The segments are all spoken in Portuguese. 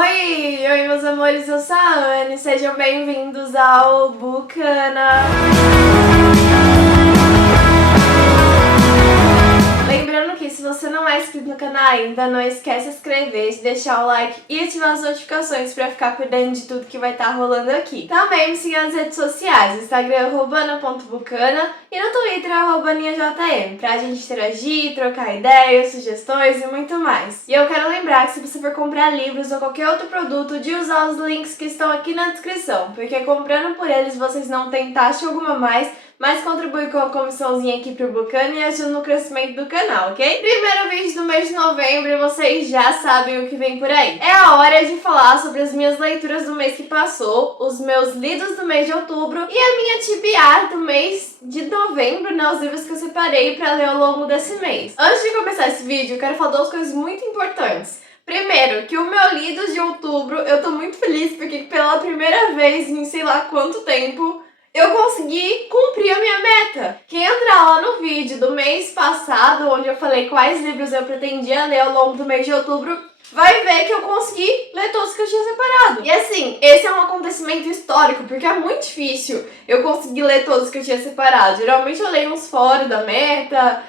Oi, meus amores, eu sou a Anne, sejam bem-vindos ao Bucana. Lembrando que se você não é inscrito no canal ainda, não esquece de se inscrever, de deixar o like e ativar as notificações pra ficar por dentro de tudo que vai estar rolando aqui. Também me siga nas redes sociais, no Instagram @ana.bucana e no Twitter @ninhajm, pra gente interagir, trocar ideias, sugestões e muito mais. E eu quero lembrar que se você for comprar livros ou qualquer outro produto, de usar os links que estão aqui na descrição, porque comprando por eles vocês não têm taxa alguma a mais, mas contribui com a comissãozinha aqui pro Bucana e ajuda no crescimento do canal, ok? Primeiro vídeo do mês de novembro e vocês já sabem o que vem por aí. É a hora de falar sobre as minhas leituras do mês que passou, os meus lidos do mês de outubro e a minha TBR do mês de novembro, né? Os livros que eu separei pra ler ao longo desse mês. Antes de começar esse vídeo, eu quero falar duas coisas muito importantes. Primeiro, que o meu lidos de outubro, eu tô muito feliz porque pela primeira vez em sei lá quanto tempo, eu consegui cumprir a minha meta. Quem entrar lá no vídeo do mês passado, onde eu falei quais livros eu pretendia ler ao longo do mês de outubro, vai ver que eu consegui ler todos que eu tinha separado. E assim, esse é um acontecimento histórico, porque é muito difícil eu conseguir ler todos que eu tinha separado. Geralmente eu leio uns fora da meta,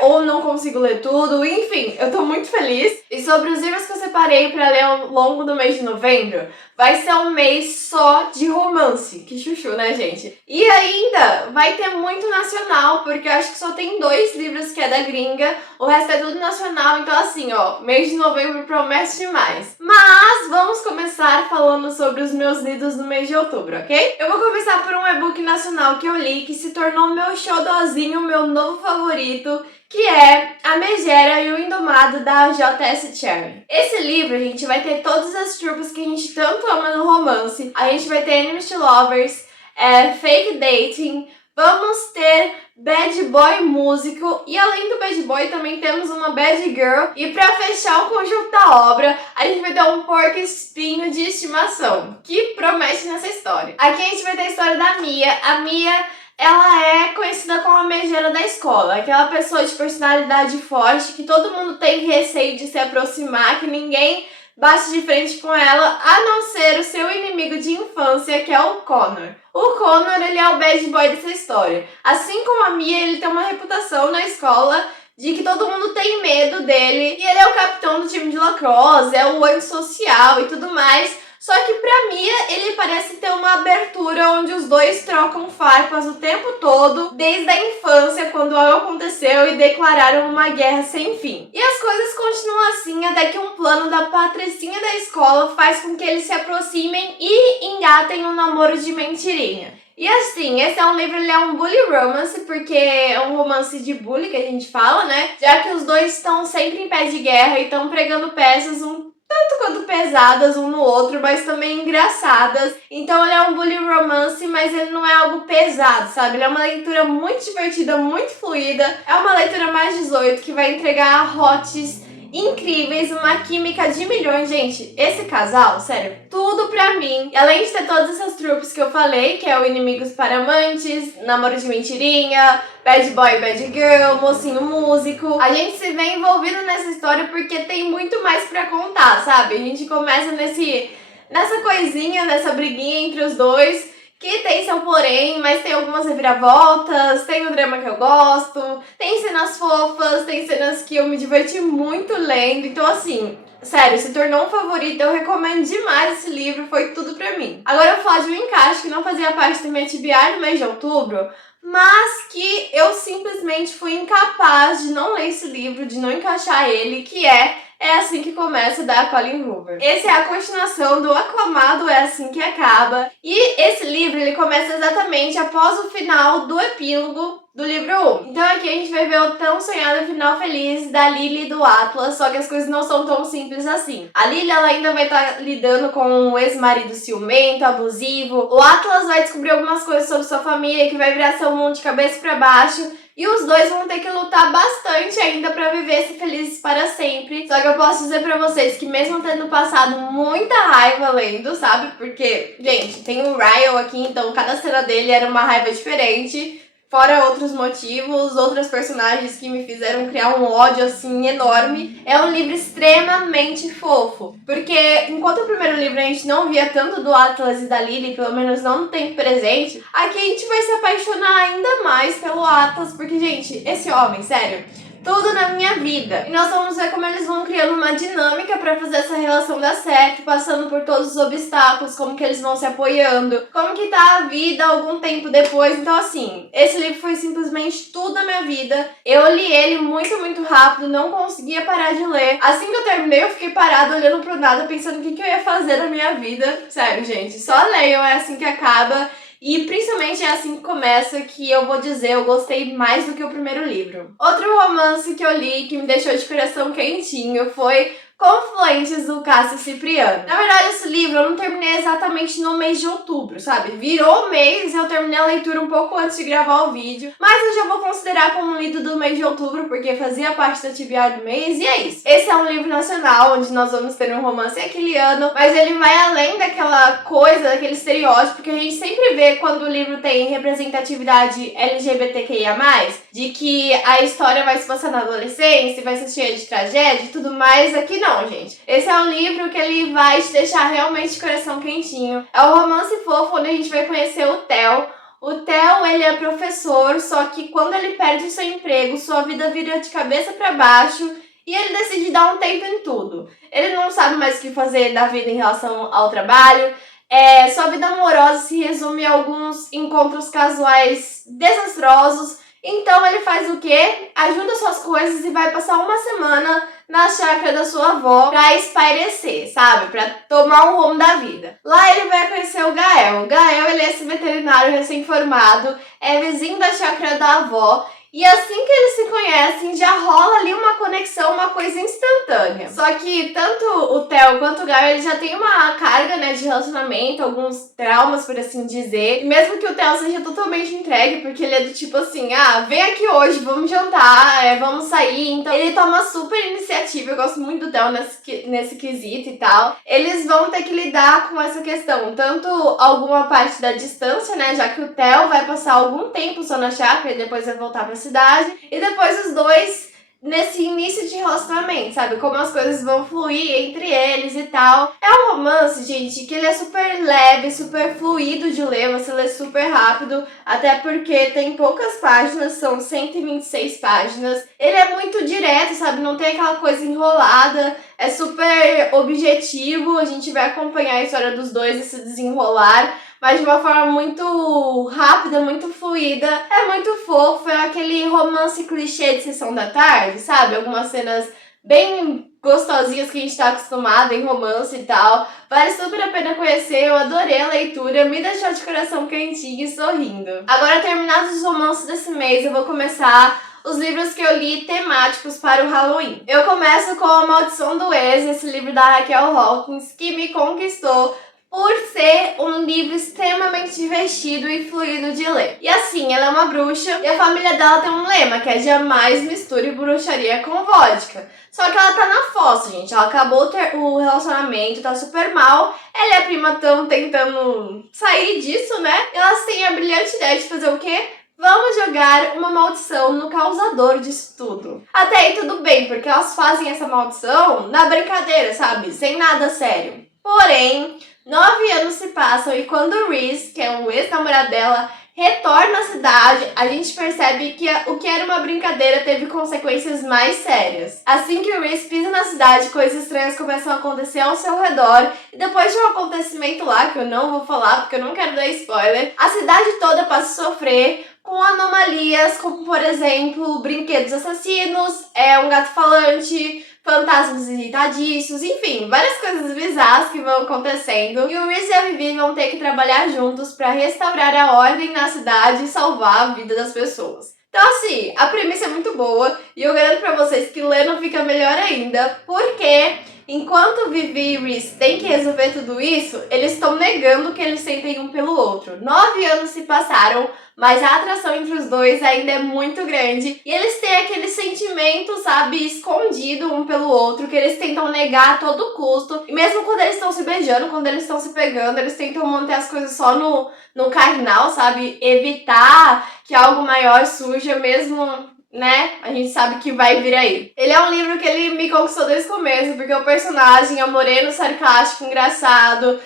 ou não consigo ler tudo, enfim, eu tô muito feliz. E sobre os livros que eu separei pra ler ao longo do mês de novembro, vai ser um mês só de romance. Que chuchu, né, gente? E ainda vai ter muito nacional, porque eu acho que só tem 2 livros que é da gringa, o resto é tudo nacional, então assim, ó, mês de novembro promete demais. Mas vamos começar falando sobre os meus lidos do mês de outubro, ok? Eu vou começar por um e-book nacional que eu li, que se tornou meu xodózinho, meu novo favorito, que é A Megera e o Indomado, da J.S. Cherryh. Esse livro, a gente vai ter todas as tropes que a gente tanto ama no romance. A gente vai ter Enemies to Lovers, Fake Dating, vamos ter Bad Boy músico e além do Bad Boy também temos uma Bad Girl. E pra fechar o conjunto da obra, a gente vai ter um porco espinho de estimação, que promete nessa história. Aqui a gente vai ter a história da Mia. A Mia, ela é conhecida como a megera da escola, aquela pessoa de personalidade forte que todo mundo tem receio de se aproximar, que ninguém bate de frente com ela, a não ser o seu inimigo de infância, que é o Connor. O Connor, ele é o bad boy dessa história. Assim como a Mia, ele tem uma reputação na escola de que todo mundo tem medo dele, e ele é o capitão do time de lacrosse, é o antissocial e tudo mais. Só que pra Mia, ele parece ter uma abertura onde os dois trocam farpas o tempo todo, desde a infância, quando algo aconteceu e declararam uma guerra sem fim. E as coisas continuam assim até que um plano da patricinha da escola faz com que eles se aproximem e engatem um namoro de mentirinha. E assim, esse é um livro, ele é um bully romance, porque é um romance de bully que a gente fala, né? Já que os dois estão sempre em pé de guerra e estão pregando peças tanto quanto pesadas um no outro, mas também engraçadas. Então ele é um bully romance, mas ele não é algo pesado, sabe? Ele é uma leitura muito divertida, muito fluida. É uma leitura mais 18 que vai entregar hots incríveis, uma química de milhões. Gente, esse casal, sério, tudo pra mim. E além de ter todas essas tropes que eu falei, que é o Inimigos para Amantes, Namoro de Mentirinha, Bad Boy, Bad Girl, Mocinho Músico, a gente se vê envolvido nessa história porque tem muito mais pra contar, sabe? A gente começa nessa coisinha, nessa briguinha entre os dois, que tem seu porém, mas tem algumas reviravoltas, tem o drama que eu gosto, tem cenas fofas, tem cenas que eu me diverti muito lendo. Então assim, sério, se tornou um favorito, eu recomendo demais esse livro, foi tudo pra mim. Agora eu vou falar de um encaixe que não fazia parte da minha TBR no mês de outubro, mas que eu simplesmente fui incapaz de não ler esse livro, de não encaixar ele, que é Assim que Começa, da Colleen Hoover. Esse é a continuação do aclamado É Assim que Acaba, e esse livro ele começa exatamente após o final do epílogo do livro 1. Então aqui a gente vai ver o tão sonhado final feliz da Lily e do Atlas, só que as coisas não são tão simples assim. A Lily, ela ainda vai estar lidando com um ex-marido ciumento, abusivo. O Atlas vai descobrir algumas coisas sobre sua família que vai virar seu mundo de cabeça pra baixo. E os dois vão ter que lutar bastante ainda pra viver-se felizes para sempre. Só que eu posso dizer pra vocês que mesmo tendo passado muita raiva lendo, sabe? Porque, gente, tem o Ryan aqui, então cada cena dele era uma raiva diferente. fora outros motivos, outras personagens que me fizeram criar um ódio, assim, enorme. É um livro extremamente fofo, porque enquanto o primeiro livro a gente não via tanto do Atlas e da Lily, pelo menos não no tempo presente, aqui a gente vai se apaixonar ainda mais pelo Atlas, porque, gente, esse homem, sério, tudo na minha vida. E nós vamos ver como eles vão criando uma dinâmica pra fazer essa relação dar certo, passando por todos os obstáculos, como que eles vão se apoiando, como que tá a vida algum tempo depois. Então, assim, esse livro foi simplesmente tudo na minha vida. Eu li ele muito, muito rápido, não conseguia parar de ler. Assim que eu terminei, eu fiquei parada olhando pro nada, pensando o que eu ia fazer na minha vida. Sério, gente, só leiam, é assim que acaba. E principalmente é assim que começa, que eu vou dizer, eu gostei mais do que o primeiro livro. Outro romance que eu li que me deixou de coração quentinho foi Confluentes, do Cássio Cipriano. Na verdade, esse livro eu não terminei exatamente no mês de outubro, sabe? Virou mês e eu terminei a leitura um pouco antes de gravar o vídeo, mas eu já vou considerar como lido do mês de outubro, porque fazia parte da atividade do mês, e é isso. Esse é um livro nacional, onde nós vamos ter um romance aquiliano, mas ele vai além daquela coisa, daquele estereótipo que a gente sempre vê quando o livro tem representatividade LGBTQIA+, de que a história vai se passar na adolescência, vai ser cheia de tragédia e tudo mais. Aqui não, gente. Esse é um livro que ele vai te deixar realmente de coração quentinho. É um romance fofo onde a gente vai conhecer o Theo. O Theo, ele é professor, só que quando ele perde o seu emprego, sua vida vira de cabeça pra baixo e ele decide dar um tempo em tudo. Ele não sabe mais o que fazer da vida em relação ao trabalho. Sua vida amorosa se resume a alguns encontros casuais desastrosos. Então ele faz o quê? Ajuda suas coisas e vai passar uma semana na chácara da sua avó pra espairecer, sabe? Pra tomar um rumo da vida. Lá ele vai conhecer o Gael. O Gael, ele é esse veterinário recém-formado, é vizinho da chácara da avó. E assim que eles se conhecem, já rola ali uma conexão, uma coisa instantânea. Só que tanto o Theo quanto o Gael, ele já tem uma carga, né, de relacionamento, alguns traumas, por assim dizer. E mesmo que o Theo seja totalmente entregue, porque ele é do tipo assim, vem aqui hoje, vamos jantar, vamos sair. Então ele toma super iniciativa, eu gosto muito do Theo nesse quesito e tal. Eles vão ter que lidar com essa questão, tanto alguma parte da distância, né, já que o Theo vai passar algum tempo só na chácara e depois vai voltar pra cidade, e depois os dois nesse início de relacionamento, sabe? Como as coisas vão fluir entre eles e tal. É um romance, gente, que ele é super leve, super fluido de ler, você lê super rápido, até porque tem poucas páginas, são 126 páginas. Ele é muito direto, sabe? Não tem aquela coisa enrolada, é super objetivo, a gente vai acompanhar a história dos dois e se desenrolar, mas de uma forma muito rápida, muito fluida. É muito fofo, é aquele romance clichê de sessão da tarde, sabe? Algumas cenas bem gostosinhas que a gente tá acostumado em romance e tal. Vale super a pena conhecer, eu adorei a leitura, me deixou de coração quentinho e sorrindo. Agora, terminados os romances desse mês, eu vou começar os livros que eu li temáticos para o Halloween. Eu começo com A Maldição do Ex, esse livro da Raquel Hawkins, que me conquistou por ser um livro extremamente divertido e fluido de ler. E assim, ela é uma bruxa e a família dela tem um lema, que é jamais misture bruxaria com vodka. Só que ela tá na fossa, gente. Ela acabou o relacionamento, tá super mal. Ela e a prima estão tentando sair disso, né? Elas têm a brilhante ideia de fazer o quê? Vamos jogar uma maldição no causador disso tudo. Até aí tudo bem, porque elas fazem essa maldição na brincadeira, sabe? Sem nada sério. Porém, 9 anos se passam e quando o Reese, que é o ex-namorado dela, retorna à cidade, a gente percebe que o que era uma brincadeira teve consequências mais sérias. Assim que o Reese pisa na cidade, coisas estranhas começam a acontecer ao seu redor, e depois de um acontecimento lá, que eu não vou falar porque eu não quero dar spoiler, a cidade toda passa a sofrer com anomalias, como por exemplo, brinquedos assassinos, um gato falante, fantasmas irritadiços, enfim, várias coisas bizarras que vão acontecendo. E o Reese e a Vivi vão ter que trabalhar juntos para restaurar a ordem na cidade e salvar a vida das pessoas. Então assim, a premissa é muito boa e eu garanto pra vocês que lendo fica melhor ainda, porque enquanto Vivi e Reese têm que resolver tudo isso, eles estão negando que eles sentem um pelo outro. 9 anos se passaram, mas a atração entre os dois ainda é muito grande. E eles têm aquele sentimento, sabe, escondido um pelo outro, que eles tentam negar a todo custo. E mesmo quando eles estão se beijando, quando eles estão se pegando, eles tentam manter as coisas só no carnal, sabe? Evitar que algo maior surja mesmo, né? A gente sabe que vai vir aí. Ele é um livro que ele me conquistou desde o começo, porque o personagem é moreno, sarcástico, engraçado,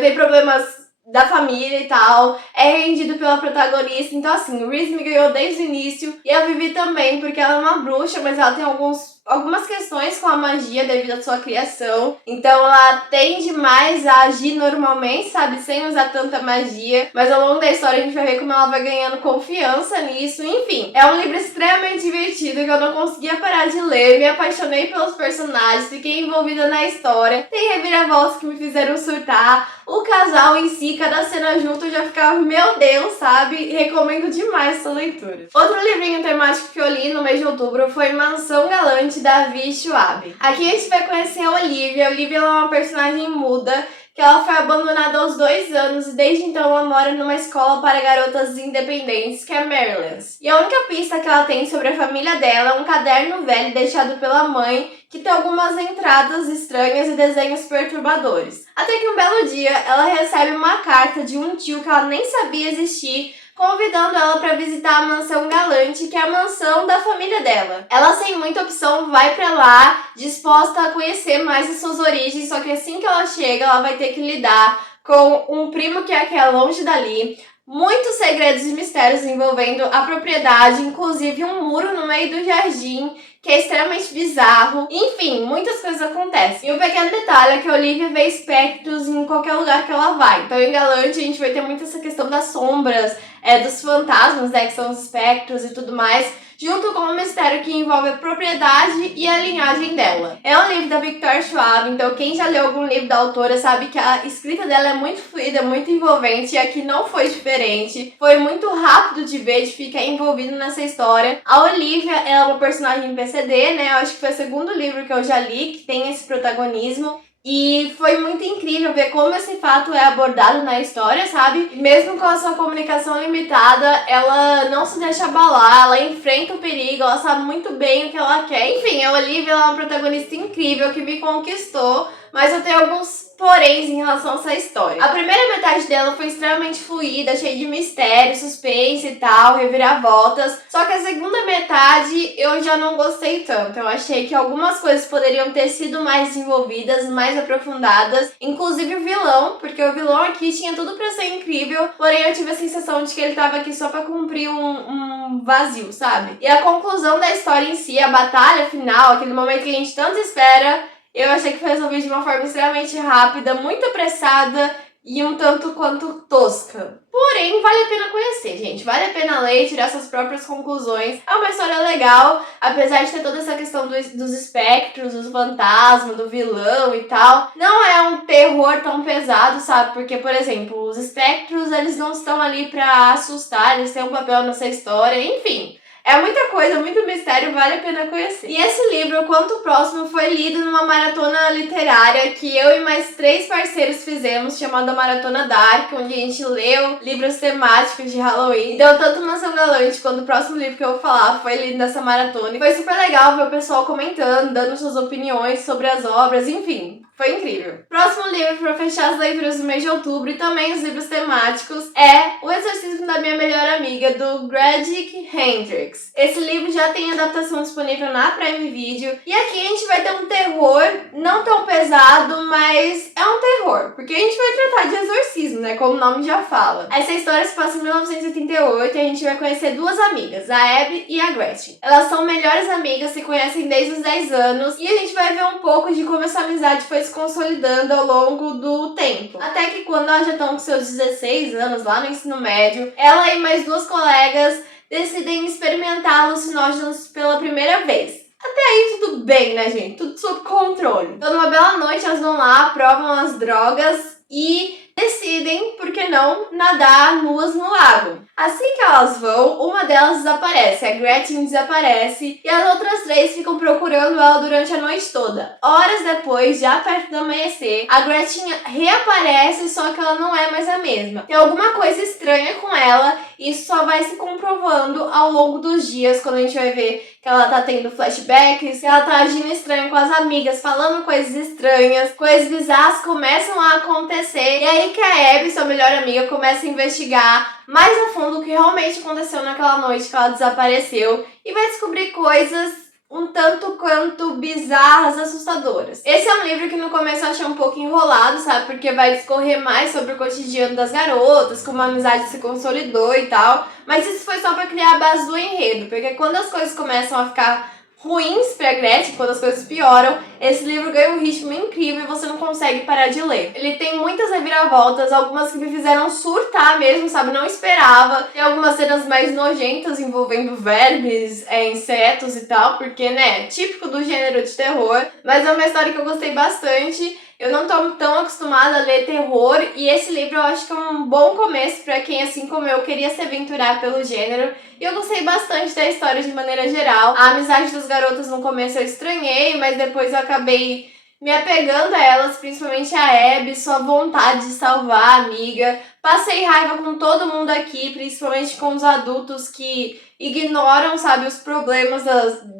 tem problemas da família e tal, é rendido pela protagonista. Então assim, o Reese me ganhou desde o início, e a Vivi também, porque ela é uma bruxa, mas ela tem algumas questões com a magia devido à sua criação. Então ela tende mais a agir normalmente, sabe? Sem usar tanta magia. Mas ao longo da história a gente vai ver como ela vai ganhando confiança nisso. Enfim, é um livro extremamente divertido que eu não conseguia parar de ler. Me apaixonei pelos personagens, fiquei envolvida na história. Tem reviravoltas que me fizeram surtar. O casal em si, cada cena junto, eu já ficava, meu Deus, sabe? Recomendo demais essa leitura. Outro livrinho temático que eu li no mês de outubro foi Mansão Galante, da Vi Schwab. Aqui a gente vai conhecer a Olivia. A Olivia é uma personagem muda, que ela foi abandonada aos 2 anos e desde então ela mora numa escola para garotas independentes, que é Marylands. E a única pista que ela tem sobre a família dela é um caderno velho deixado pela mãe, que tem algumas entradas estranhas e desenhos perturbadores. Até que um belo dia ela recebe uma carta de um tio que ela nem sabia existir, convidando ela para visitar a Mansão Galante, que é a mansão da família dela. Ela, sem muita opção, vai para lá, disposta a conhecer mais as suas origens, só que assim que ela chega, ela vai ter que lidar com um primo que é longe dali, muitos segredos e mistérios envolvendo a propriedade, inclusive um muro no meio do jardim, que é extremamente bizarro. Enfim, muitas coisas acontecem. E um pequeno detalhe é que a Olivia vê espectros em qualquer lugar que ela vai. Então em Galante a gente vai ter muito essa questão das sombras, dos fantasmas, né, que são os espectros e tudo mais, junto com um mistério que envolve a propriedade e a linhagem dela. É um livro da Victoria Schwab, então quem já leu algum livro da autora sabe que a escrita dela é muito fluida, muito envolvente, e aqui não foi diferente. Foi muito rápido de ver, de ficar envolvido nessa história. A Olivia é uma personagem PCD, né? Eu acho que foi o segundo livro que eu já li que tem esse protagonismo. E foi muito incrível ver como esse fato é abordado na história, sabe? Mesmo com a sua comunicação limitada, ela não se deixa abalar, ela enfrenta o perigo, ela sabe muito bem o que ela quer. Enfim, a Olivia é uma protagonista incrível que me conquistou, mas eu tenho alguns poréns em relação a essa história. A primeira metade dela foi extremamente fluida, cheia de mistério, suspense e tal, reviravoltas. Só que a segunda metade eu já não gostei tanto. Eu achei que algumas coisas poderiam ter sido mais desenvolvidas, mais aprofundadas. Inclusive o vilão, porque o vilão aqui tinha tudo pra ser incrível, porém eu tive a sensação de que ele tava aqui só pra cumprir um vazio, sabe? E a conclusão da história em si, a batalha final, aquele momento que a gente tanto espera, eu achei que foi resolvido de uma forma extremamente rápida, muito apressada e um tanto quanto tosca. Porém, vale a pena conhecer, gente. Vale a pena ler e tirar suas próprias conclusões. É uma história legal, apesar de ter toda essa questão dos espectros, dos fantasmas, do vilão e tal. Não é um terror tão pesado, sabe? Porque, por exemplo, os espectros, eles não estão ali pra assustar, eles têm um papel nessa história, enfim. É muita coisa, muito mistério, vale a pena conhecer. E esse livro, Quanto Próximo, foi lido numa maratona literária que eu e mais 3 parceiros fizemos, chamada Maratona Dark, onde a gente leu livros temáticos de Halloween. Então, tanto Mansão Galante quanto o próximo livro que eu vou falar foi lido nessa maratona. E foi super legal ver o pessoal comentando, dando suas opiniões sobre as obras, enfim. Foi incrível. Próximo livro para fechar as leituras do mês de outubro e também os livros temáticos é O Exorcismo da Minha Melhor Amiga, do Greg Hendrix. Esse livro já tem adaptação disponível na Prime Video. E aqui a gente vai ter um terror não tão pesado, mas é um terror. Porque a gente vai tratar de exorcismo, né? Como o nome já fala. Essa história se passa em 1988 e a gente vai conhecer 2 amigas, a Abby e a Gretchen. Elas são melhores amigas, se conhecem desde os 10 anos. E a gente vai ver um pouco de como essa amizade foi se consolidando ao longo do tempo. Até que quando elas já estão com seus 16 anos, lá no ensino médio, ela e mais 2 colegas decidem experimentar alucinógenos pela primeira vez. Até aí tudo bem, né, gente? Tudo sob controle. Então, numa bela noite, elas vão lá, provam as drogas e decidem, por que não, nadar nuas no lago. Assim que elas vão, uma delas desaparece, a Gretchen desaparece e as outras três ficam procurando ela durante a noite toda. Horas depois, já perto do amanhecer, a Gretchen reaparece, só que ela não é mais a mesma. Tem alguma coisa estranha com ela e isso só vai se comprovando ao longo dos dias, quando a gente vai ver que ela tá tendo flashbacks, que ela tá agindo estranho com as amigas, falando coisas estranhas, coisas bizarras começam a acontecer. E aí que a Abby, sua melhor amiga, começa a investigar mais a fundo o que realmente aconteceu naquela noite que ela desapareceu e vai descobrir coisas um tanto quanto bizarras, assustadoras. Esse é um livro que no começo eu achei um pouco enrolado, sabe? Porque vai discorrer mais sobre o cotidiano das garotas, como a amizade se consolidou e tal. Mas isso foi só pra criar a base do enredo, porque quando as coisas começam a ficar ruins pra Gretchen, quando as coisas pioram, esse livro ganha um ritmo incrível e você não consegue parar de ler. Ele tem muitas reviravoltas, algumas que me fizeram surtar mesmo, sabe? Não esperava. Tem algumas cenas mais nojentas envolvendo vermes, insetos e tal, porque, né, típico do gênero de terror. Mas é uma história que eu gostei bastante. Eu não tô tão acostumada a ler terror e esse livro eu acho que é um bom começo pra quem, assim como eu, queria se aventurar pelo gênero. E eu gostei bastante da história de maneira geral. A amizade das garotas no começo eu estranhei, mas depois eu acabei me apegando a elas, principalmente a Abby, sua vontade de salvar a amiga. Passei raiva com todo mundo aqui, principalmente com os adultos que ignoram, sabe, os problemas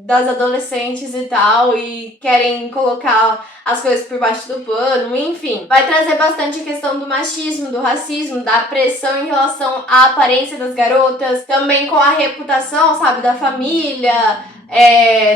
das adolescentes e tal, e querem colocar as coisas por baixo do pano, enfim. Vai trazer bastante a questão do machismo, do racismo, da pressão em relação à aparência das garotas, também com a reputação, sabe, da família,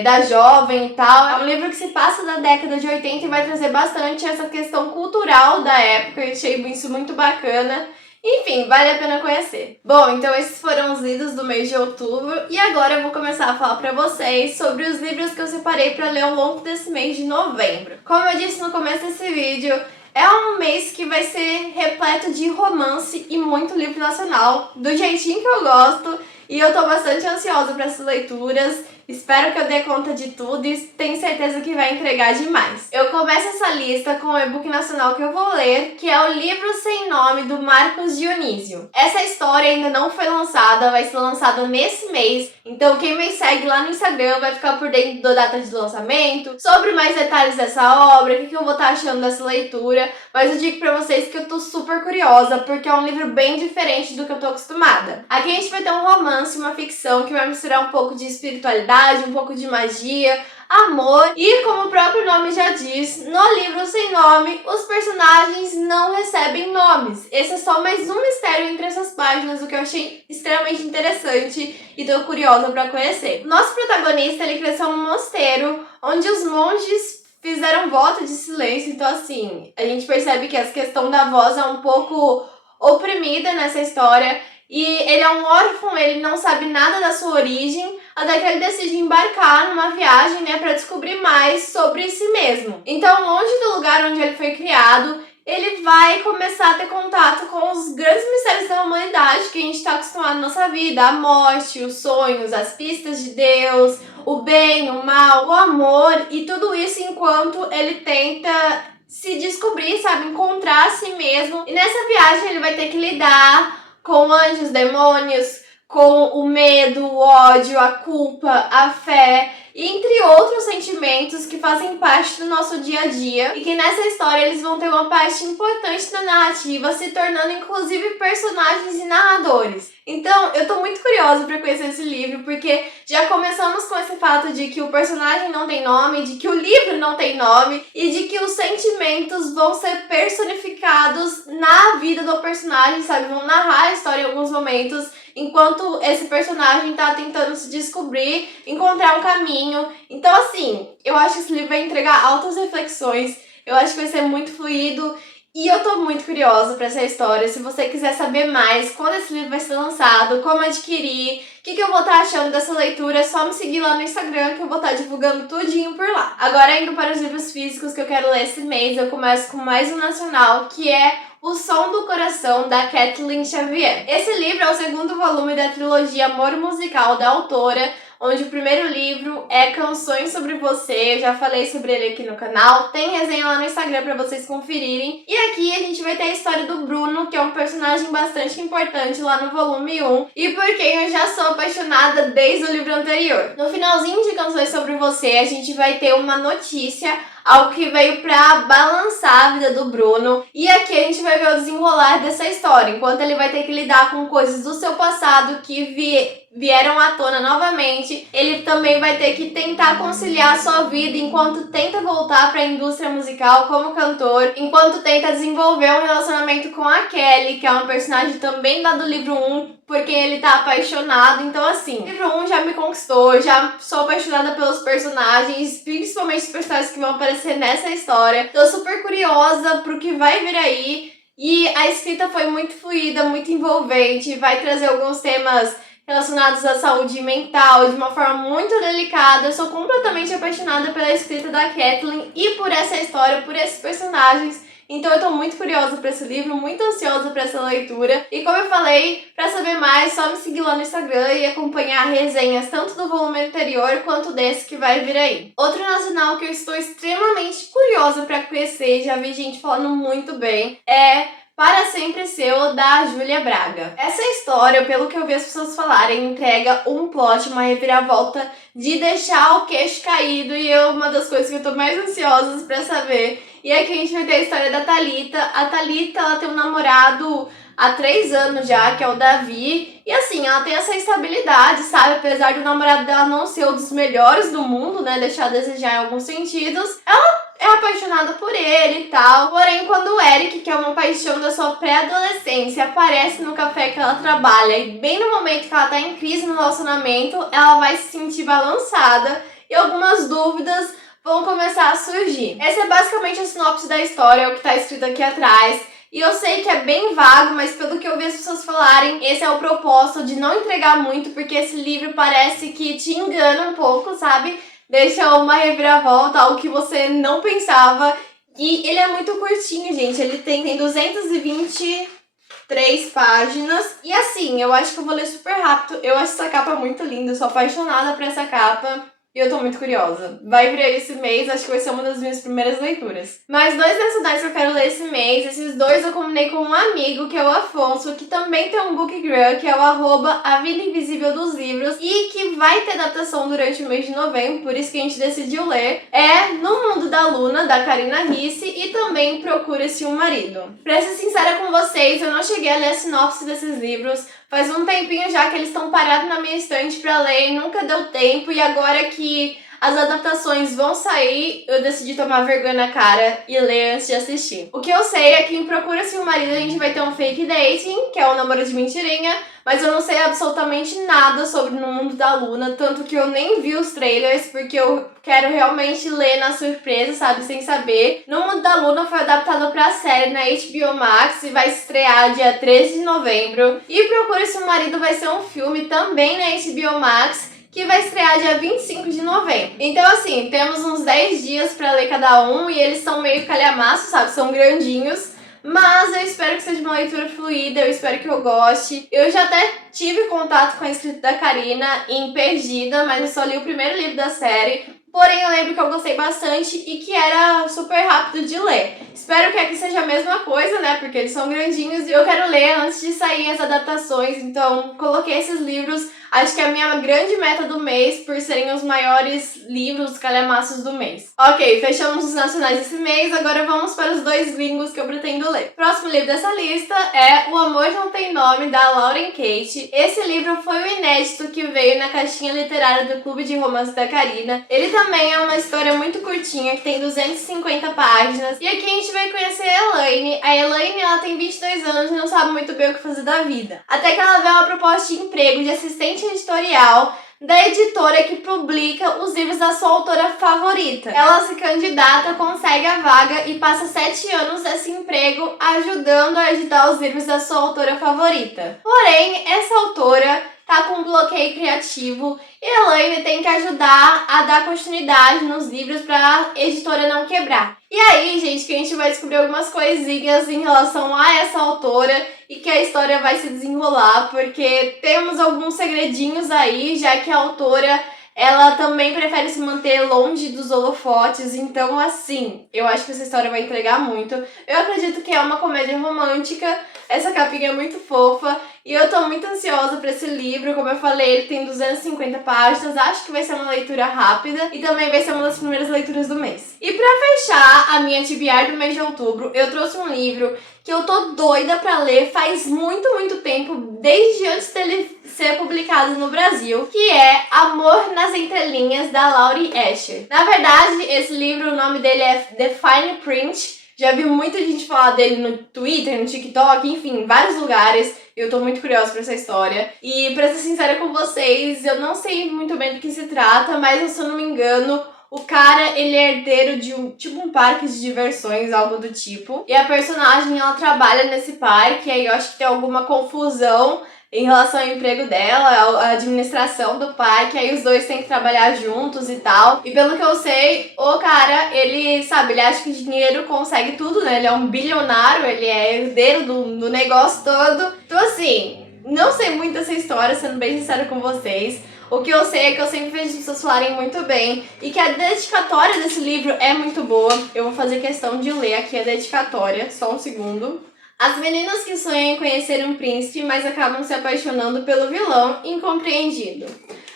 da jovem e tal. É um livro que se passa da década de 80 e vai trazer bastante essa questão cultural da época, eu achei isso muito bacana. Enfim, vale a pena conhecer. Bom, então esses foram os lidos do mês de outubro e agora eu vou começar a falar pra vocês sobre os livros que eu separei pra ler ao longo desse mês de novembro. Como eu disse no começo desse vídeo, é um mês que vai ser repleto de romance e muito livro nacional, do jeitinho que eu gosto, e eu tô bastante ansiosa para essas leituras. Espero que eu dê conta de tudo e tenho certeza que vai entregar demais. Eu começo essa lista com o e-book nacional que eu vou ler, que é o Livro Sem Nome, do Marcos Dionísio. Essa história ainda não foi lançada, vai ser lançada nesse mês, então quem me segue lá no Instagram vai ficar por dentro da data de lançamento, sobre mais detalhes dessa obra, o que eu vou estar achando dessa leitura, mas eu digo pra vocês que eu tô super curiosa, porque é um livro bem diferente do que eu tô acostumada. Aqui a gente vai ter um romance, uma ficção que vai misturar um pouco de espiritualidade, um pouco de magia, amor e, como o próprio nome já diz, no Livro Sem Nome, os personagens não recebem nomes. Esse é só mais um mistério entre essas páginas, o que eu achei extremamente interessante e tô curiosa pra conhecer. Nosso protagonista, ele cresceu num mosteiro, onde os monges fizeram voto de silêncio, então assim, a gente percebe que essa questão da voz é um pouco oprimida nessa história. E ele é um órfão, ele não sabe nada da sua origem, até que ele decide embarcar numa viagem, né, para descobrir mais sobre si mesmo. Então, longe do lugar onde ele foi criado, ele vai começar a ter contato com os grandes mistérios da humanidade que a gente está acostumado na nossa vida: a morte, os sonhos, as pistas de Deus, o bem, o mal, o amor, e tudo isso enquanto ele tenta se descobrir, sabe, encontrar a si mesmo. E nessa viagem ele vai ter que lidar com anjos, demônios, com o medo, o ódio, a culpa, a fé, entre outros sentimentos que fazem parte do nosso dia a dia e que nessa história eles vão ter uma parte importante da narrativa, se tornando inclusive personagens e narradores. Então, eu tô muito curiosa pra conhecer esse livro, porque já começamos com esse fato de que o personagem não tem nome, de que o livro não tem nome e de que os sentimentos vão ser personificados na vida do personagem, sabe? Vão narrar a história em alguns momentos, enquanto esse personagem tá tentando se descobrir, encontrar um caminho. Então, assim, eu acho que esse livro vai entregar altas reflexões, eu acho que vai ser muito fluido. E eu tô muito curiosa pra essa história. Se você quiser saber mais, quando esse livro vai ser lançado, como adquirir, o que eu vou estar achando dessa leitura, é só me seguir lá no Instagram que eu vou estar divulgando tudinho por lá. Agora, indo para os livros físicos que eu quero ler esse mês, eu começo com mais um nacional, que é O Som do Coração, da Kathleen Xavier. Esse livro é o segundo volume da trilogia Amor Musical da autora, onde o primeiro livro é Canções sobre Você. Eu já falei sobre ele aqui no canal, tem resenha lá no Instagram pra vocês conferirem. E aqui a gente vai ter a história do Bruno, que é um personagem bastante importante lá no volume 1 e por quem eu já sou apaixonada desde o livro anterior. No finalzinho de Canções sobre Você, a gente vai ter uma notícia, algo que veio pra balançar a vida do Bruno. E aqui a gente vai ver o desenrolar dessa história, enquanto ele vai ter que lidar com coisas do seu passado que vieram à tona novamente. Ele também vai ter que tentar conciliar a sua vida enquanto tenta voltar para a indústria musical como cantor, enquanto tenta desenvolver um relacionamento com a Kelly, que é uma personagem também lá do livro 1, por quem ele tá apaixonado. Então assim, o livro 1 já me conquistou, já sou apaixonada pelos personagens, principalmente os personagens que vão aparecer nessa história. Tô super curiosa pro que vai vir aí, e a escrita foi muito fluida, muito envolvente, vai trazer alguns temas relacionados à saúde mental de uma forma muito delicada. Eu sou completamente apaixonada pela escrita da Kathleen e por essa história, por esses personagens. Então eu tô muito curiosa pra esse livro, muito ansiosa pra essa leitura. E como eu falei, pra saber mais, só me seguir lá no Instagram e acompanhar resenhas tanto do volume anterior quanto desse que vai vir aí. Outro nacional que eu estou extremamente curiosa pra conhecer, já vi gente falando muito bem, é Para Sempre Seu, da Júlia Braga. Essa história, pelo que eu vi as pessoas falarem, entrega um plot, uma reviravolta de deixar o queixo caído, e é uma das coisas que eu tô mais ansiosa pra saber. E aqui a gente vai ter a história da Thalita. A Thalita, ela tem um namorado há 3 anos já, que é o Davi. E assim, ela tem essa estabilidade, sabe? Apesar do namorado dela não ser um dos melhores do mundo, né? Deixar a desejar em alguns sentidos. Ela é apaixonada por ele e tal. Porém, quando o Eric, que é uma paixão da sua pré-adolescência, aparece no café que ela trabalha, e bem no momento que ela tá em crise no relacionamento, ela vai se sentir balançada e algumas dúvidas vão começar a surgir. Essa é basicamente a sinopse da história, é o que tá escrito aqui atrás. E eu sei que é bem vago, mas pelo que eu vi as pessoas falarem, esse é o propósito de não entregar muito, porque esse livro parece que te engana um pouco, sabe? Deixa uma reviravolta, algo que você não pensava. E ele é muito curtinho, gente. Ele tem 223 páginas. E assim, eu acho que eu vou ler super rápido. Eu acho essa capa muito linda, eu sou apaixonada por essa capa. E eu tô muito curiosa. Vai vir aí esse mês, acho que vai ser uma das minhas primeiras leituras. Mais 2 nacionais que eu quero ler esse mês. Esses 2 eu combinei com um amigo, que é o Afonso, que também tem um BookGram, que é o @A Vida Invisível dos Livros, e que vai ter adaptação durante o mês de novembro, por isso que a gente decidiu ler. É No Mundo da Luna, da Karina Risse, e também Procura-se um Marido. Pra ser sincera com vocês, eu não cheguei a ler a sinopse desses livros. Faz um tempinho já que eles estão parados na minha estante pra ler, nunca deu tempo, e agora que as adaptações vão sair, eu decidi tomar vergonha na cara e ler antes de assistir. O que eu sei é que em Procura-se um Marido a gente vai ter um fake dating, que é um namoro de mentirinha, mas eu não sei absolutamente nada sobre No Mundo da Luna, tanto que eu nem vi os trailers, porque eu quero realmente ler na surpresa, sabe, sem saber. No Mundo da Luna foi adaptado pra série na HBO Max e vai estrear dia 13 de novembro. E Procura-se um Marido vai ser um filme também na HBO Max, que vai estrear dia 25 de novembro. Então assim, temos uns 10 dias pra ler cada um, e eles são meio calhamaços, sabe, são grandinhos. Mas eu espero que seja uma leitura fluida, eu espero que eu goste. Eu já até tive contato com a escrita da Karina em Perdida, mas eu só li o primeiro livro da série. Porém, eu lembro que eu gostei bastante e que era super rápido de ler. Espero que aqui seja a mesma coisa, né? Porque eles são grandinhos e eu quero ler antes de sair as adaptações. Então, coloquei esses livros. Acho que é a minha grande meta do mês, por serem os maiores livros calhamaços do mês. Ok, fechamos os nacionais esse mês, agora vamos para os 2 gringos que eu pretendo ler. Próximo livro dessa lista é O Amor Não Tem Nome, da Lauren Kate. Esse livro foi o inédito que veio na caixinha literária do Clube de Romance da Karina. Ele também é uma história muito curtinha, que tem 250 páginas. E aqui a gente vai conhecer a Elaine. A Elaine, ela tem 22 anos e não sabe muito bem o que fazer da vida. Até que ela vê uma proposta de emprego de assistente editorial da editora que publica os livros da sua autora favorita. Ela se candidata, consegue a vaga e passa 7 anos nesse emprego ajudando a editar os livros da sua autora favorita. Porém, essa autora tá com um bloqueio criativo e a Elaine tem que ajudar a dar continuidade nos livros pra editora não quebrar. E aí, gente, que a gente vai descobrir algumas coisinhas em relação a essa autora e que a história vai se desenrolar, porque temos alguns segredinhos aí, já que a autora ela também prefere se manter longe dos holofotes, então assim, eu acho que essa história vai entregar muito. Eu acredito que é uma comédia romântica, essa capinha é muito fofa e eu tô muito ansiosa pra esse livro. Como eu falei, ele tem 250 páginas, acho que vai ser uma leitura rápida e também vai ser uma das primeiras leituras do mês. E pra fechar a minha TBR do mês de outubro, eu trouxe um livro que eu tô doida pra ler faz muito, muito tempo, desde antes dele ser publicado no Brasil, que é Amor nas Entrelinhas, da Laurie Escher. Na verdade, esse livro, o nome dele é The Fine Print. Já vi muita gente falar dele no Twitter, no TikTok, enfim, em vários lugares. Eu tô muito curiosa pra essa história. E pra ser sincera com vocês, eu não sei muito bem do que se trata, mas se eu não me engano, o cara, ele é herdeiro de um parque de diversões, algo do tipo. E a personagem, ela trabalha nesse parque, aí eu acho que tem alguma confusão em relação ao emprego dela, a administração do parque, aí os dois têm que trabalhar juntos e tal. E pelo que eu sei, o cara, ele, sabe, ele acha que dinheiro consegue tudo, né? Ele é um bilionário, ele é herdeiro do negócio todo. Então assim, não sei muito essa história, sendo bem sincera com vocês. O que eu sei é que eu sempre vejo as pessoas falarem muito bem e que a dedicatória desse livro é muito boa. Eu vou fazer questão de ler aqui a dedicatória, só um segundo. As meninas que sonham em conhecer um príncipe, mas acabam se apaixonando pelo vilão incompreendido.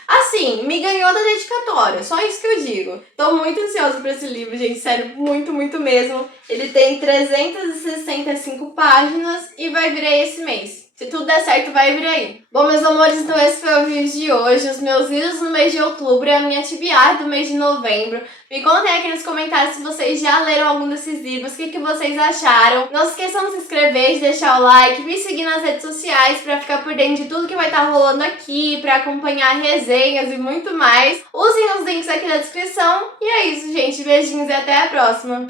Assim, me ganhou da dedicatória, só isso que eu digo. Tô muito ansiosa por esse livro, gente, sério, muito, muito mesmo. Ele tem 365 páginas e vai vir aí esse mês. Se tudo der certo, vai vir aí. Bom, meus amores, então esse foi o vídeo de hoje. Os meus vídeos no mês de outubro e a minha TBR do mês de novembro. Me contem aqui nos comentários se vocês já leram algum desses livros, o que vocês acharam. Não se esqueçam de se inscrever, de deixar o like, me seguir nas redes sociais pra ficar por dentro de tudo que vai estar rolando aqui, pra acompanhar resenhas e muito mais. Usem os links aqui na descrição. E é isso, gente. Beijinhos e até a próxima.